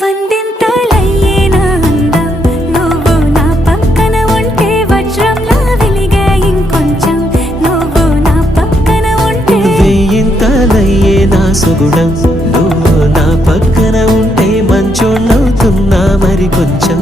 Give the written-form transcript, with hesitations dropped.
వందింతలయ్యేనా అందం నువ్వు నా పక్కన ఉంటే వజ్రంలా వెలిగే ఇంకొంచెం నువ్వు నా పక్కన ఉంటే వెయ్యింతలయ్యేనా సుగుణం నువ్వు నా పక్కన ఉంటే మంచోళ్ళవుతున్నా మరి కొంచెం